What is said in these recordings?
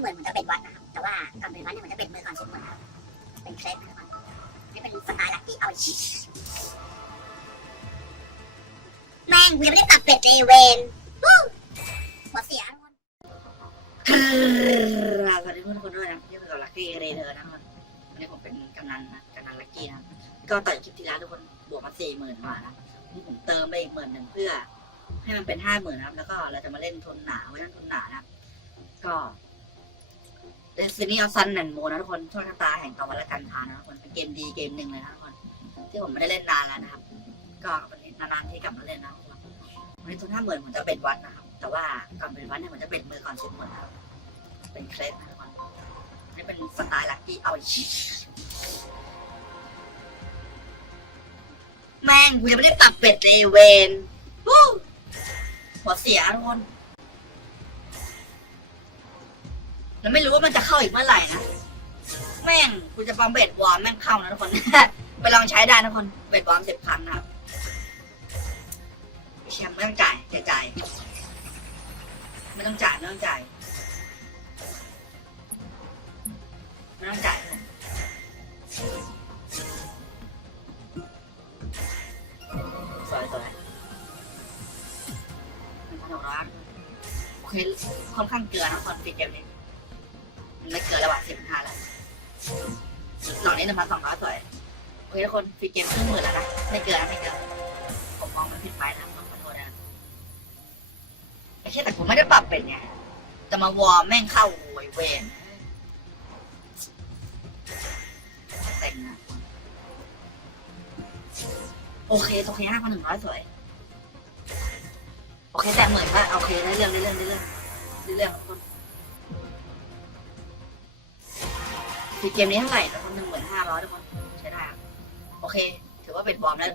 เหมือนเหมันจะเป็นวัดนะครับ แต่ว่าก่อนเป็นวัดเนี่ยมันจะเป็นมือก่อนสิบเหมือนครับเป็นเคล็ดนะครับนี่เป็นสไตล์ลักกี้เอาชิแม่งกูยังไม่ได้ตัดเป็ดเลยเวนหมดเสียงสวัสดีทุกคนด้วยนะที่เป็นกับลักกี้เรเดอร์นะครับวันนี้ผมเป็นกำนันนะกำนันลักกี้นะก็ต่อยคลิปที่แล้วทุกคนบวกมาสี่หมื่นมานะนี่ผมเติมไปอีกหมื่นหนึ่งเพื่อให้มันเป็นห้าหมื่นนะครับ แล้วก็เราจะมาเล่นทุนหนาไว้นั่นทุนหนานะครับก็ ซินี่ออซันแอนโมนะทุกคนช่วงชะตาแห่งตะวันและกันทานนะทุกคนเป็นเกมดีเกมหนึ่งเลยนะทุกคนที่ผมไม่ได้เล่นนานแล้วนะครับ ก็วันนี้นานๆที่กลับมาเล่นนะทุกคนวันนี้ทุนห้าหมื่นผมจะเป็นวัดนะครับ แต่ว่าก่อนเป็นวัดเนี่ยผมจะเป็นมือก่อนสิบหมื่นนะครับเป็นเคล็ดนะทุกคนนี่เป็นสไตล์ลักกี้เอาชิแม่งกูยังไม่ได้ตับเป็ดเลยเวนหัวเสียทุกคน แล้วไม่รู้ว่ามันจะเข้าอีกเมื่อไหร่นะ แม่งกูจะปอมเบ็ดวอร์มแม่งเข้านะทุกคน ไปลองใช้ได้นะทุกคน เบ็ดวอร์มสิบครั้งนะครับแชมป์ไม่ต้องจ่ายจะจ่ายไม่ต้องจ่ายไม่ต้องจ่ายไม่ต้องจ่ายสวยสวยหนึ่งพันหกร้อยโอเคค่อนข้างเกลือนะคนปิดเกมนี้ ไม่เกลือระหว่างสิบห้าแล้วหน่อยนี้หนึ่งพันสองร้อยสวยโอเคทุกคนปิดเกมครึ่งหมื่นแล้วนะไม่เกลือนะไม่เกลือผมมองมันผิดไปนะต้องขอโทษนะไม่ใช่แต่ผมไม่ได้ปรับเป็นไงจะมาวอร์มแม่งเข้าโวยเวนเต็งนะโอเคโอเคห้าพันหนึ่งร้อยสวย โอเคแต่เหมื่นก็โอเคได้เรื่องได้เรื่องได้เรื่องได้เรื่อง คนทีเกมนี้เท่าไหร่ทุกคนหนึ่งหมื่นห้าร้อยทุกคนใช้ได้ครับโอเค ถือว่าเป็นบอมแล้ว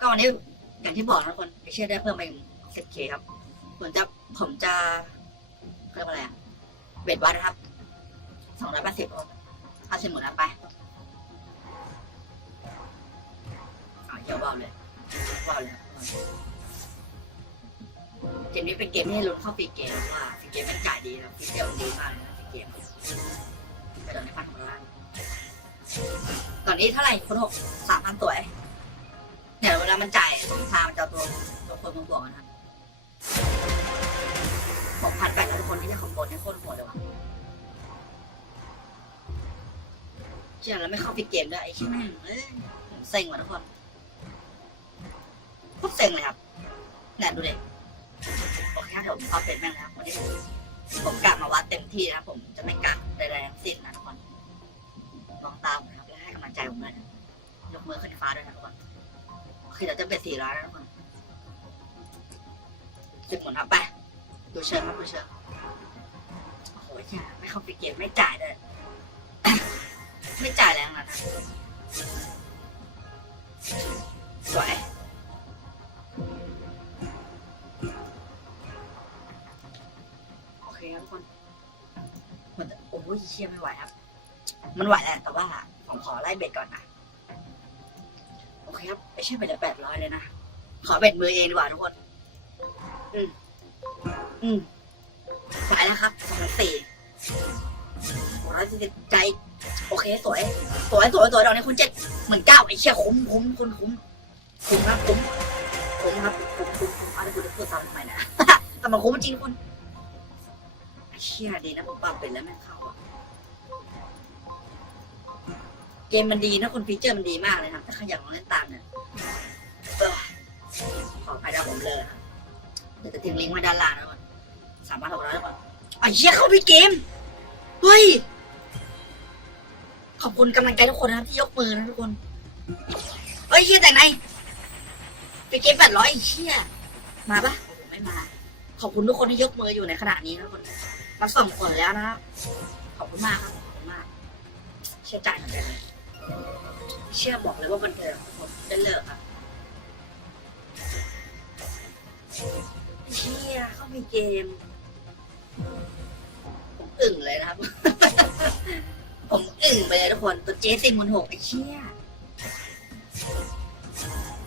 ก็วันนี้อย่างที่บอกนะทุกคนไม่เชื่อได้เพิ่มไปสิบเคครับผมจะผมจะเรียกว่าอะไรอะเบ็ดวัดนะครับสองร้อยแปดสิบเอาสิบหมื่นนั้นไปอะเยวเบาเลยเบาเลยเกมนี้เป็นเกมที่ลุ้นเข้าฟรีเกมว่าฟรีเกมมันจ่ายดีนะฟรีเกมดีมากเลยนะฟรีเกมไปตอนนี้พัน ของล้านตอนนี้เท่าไหร่คนหกสามพันตัวเองเนี่ยเวลามันจ่ายสองทางมันจะเอาตัวตัวคนมาบวกกันนะครับหกพันแปดทุกคนที่จะคอมโบเนี่ยโคตรโหดเลยว่ะเชื่อแล้วไม่เข้าฟรีเกมด้วยไอ้ชิ้นแม่งเอ้ยผมเซ็งว่ะทุกคนโคตรเซ็งเลยครับเนี่ยดูดิโอเคครับเดี๋ยวผมเอาเป็นแม่งนะครับวันนี้ผมกะมาวัดเต็มที่นะผมจะไม่กะใดๆทั้งสิ้นนะทุกคน มองตาผมนะครับและให้กำลังใจผมด้วยนะยกมือขึ้นฟ้าด้วยนะทุกคนโอเคเดี๋ยวจะเป็นสี่ร้อยแล้วทุกคนสิบหมุนครับไปดูเชิญครับดูเชิญโอ้โหอย่าไม่เข้าไปเกมไม่จ่ายเลยไม่จ่ายแรงนะสวยโอเคครับทุกคนมันโอ้ยเชี่ยไม่ไหวครับ มันไหวแหละแต่ว่าผมขอไล่เบ็ดก่อนนะโอเคครับไม่ใช่เบ็ดละแปดร้อยเลยนะขอเบ็ดมือเองดีกว่าทุกคน อืม อืมไปแล้วครับสองสี่ร้อยสี่สิบใจ โอเค สวย สวยสวยสวยดอกนี้คุณเจ็ดเหมือนเก้าไอ้เชี่ยคุ้มคุ้มคุณคุ้มคุ้มครับคุ้มคุ้มครับคุ้มคุ้มคุ้มอะไรคุณจะพูดซ้ำทำไมนะแต่มันคุ้มจริงคุณไอ้เชี่ยดีนะผมปรับเป็นแล้วแม่งเข้าอะ เกมมันดีนะคุณฟีเจอร์มันดีมากเลยครับ ถ้าใครอยากลองเล่นตามเนี่ยขออภัยนะผมเลยครับเดี๋ยวจะทิ้งลิงก์ไว้ด้านล่างนะก่อนสามพันหกร้อยแล้วก่อนไอ้เชี่ยเข้าพี่เกม เฮ้ย ขอบคุณกำลังใจทุกคนนะครับที่ยกมือนะทุกคนเฮ้ยเชี่ยแต่ไหนพี่เกมแปดร้อยเชี่ยมาปะไม่มา ขอบคุณทุกคนที่ยกมืออยู่ในขณะนี้นะทุกคนมาส่งผลแล้วนะครับขอบคุณมากครับขอบคุณมาก เชื่อใจเหมือนกัน เชื่อบอกเลยว่ามันเถอะผมได้เลิกครับเชี่ยเข้ามีเกม ผมอึ่งเลยนะครับ ผมอึ่งไปเลยทุกคนตัวเจสี่หมื่นหกไอ้เชี่ย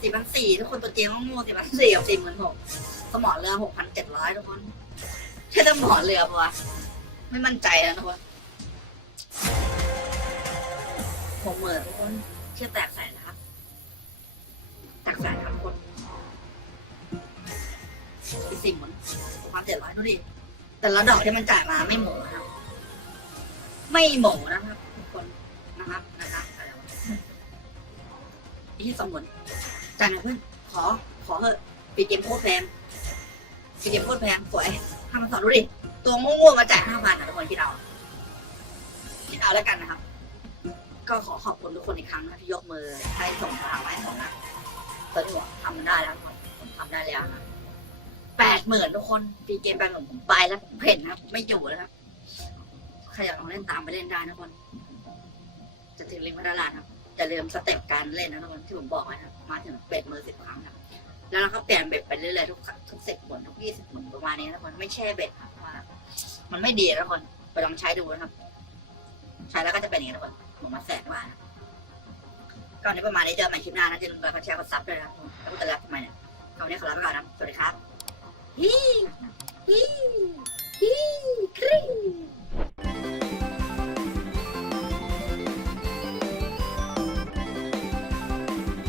สี่พันสี่ทุกคนตัวเจก็โง่สี่พันสี่กับสี่หมื่นหกสมอเรือหกพันเจ็ดร้อยทุกคนใช่สมอเรือปะวะไม่มั่นใจแล้วนะทุกคน ผมเหมือนคนเชื่อแตกแสนนะครับแตกสนครับคนอีกสิ่งเหมือนความเจ็ดร้อยดูดิแต่ละดอกที่มันจ่ายมาไม่หมูนะครับ ไม่หมูนะครับทุกคนนะครับนะครับอะไรวะไอ้ที่สองหมื่นจ่ายหน่อยเพื่อนขอ ขอเถอะปีเกมโคตรแพงปีเกมโคตรแพงสวยทำมาสอนดูดิตัวโง่ๆมาจ่ายห้าพันนะทุกคนคิดเอาคิดเอาแล้วกันนะครับ ก็ขอขอบคุณทุกคนอีกครั้งนะที่ยกมือให้ส่งทางไว้ให้ผมนะตอนนี้ผมทำมันได้แล้วทุกคนผมทำได้แล้วนะแปดหมื่นทุกคนปีเกมแปดหมื่นผมไปแล้วผมเห็นนะครับไม่อยู่แล้วครับใครอยากลองเล่นตามไปเล่นได้นะทุกคน จะถึงลิงก์พัฒนาครับจะเริ่าลืมสเต็ปการเล่นนะทุกคนที่ผมบอกไว้นะครับมาถึงเบ็ดมือสิบครั้งครับแล้วเราก็เปลี่ยนเบ็ดไปเรื่อยๆทุกทุกสิบหมุนทุกยี่สิบหมุนประมาณนี้นะทุกคนไม่แช่เบ็ดครับเพราะว่ามันไม่ดีนะทุกคนไปลองใช้ดูนะครับ ใช้แล้วก็จะเป็นอย่างนี้นะทุกคน ผมมาแสนกว่านะก็วันนี้ประมาณนี้เจอกันใหม่คลิปหน้านะอย่าลืมกดแชร์กดซับด้วยนะครับแล้วก็จะรับทำไมเนี่ยคราวนี้ขอลาไปก่อนนะสวัสดีครับ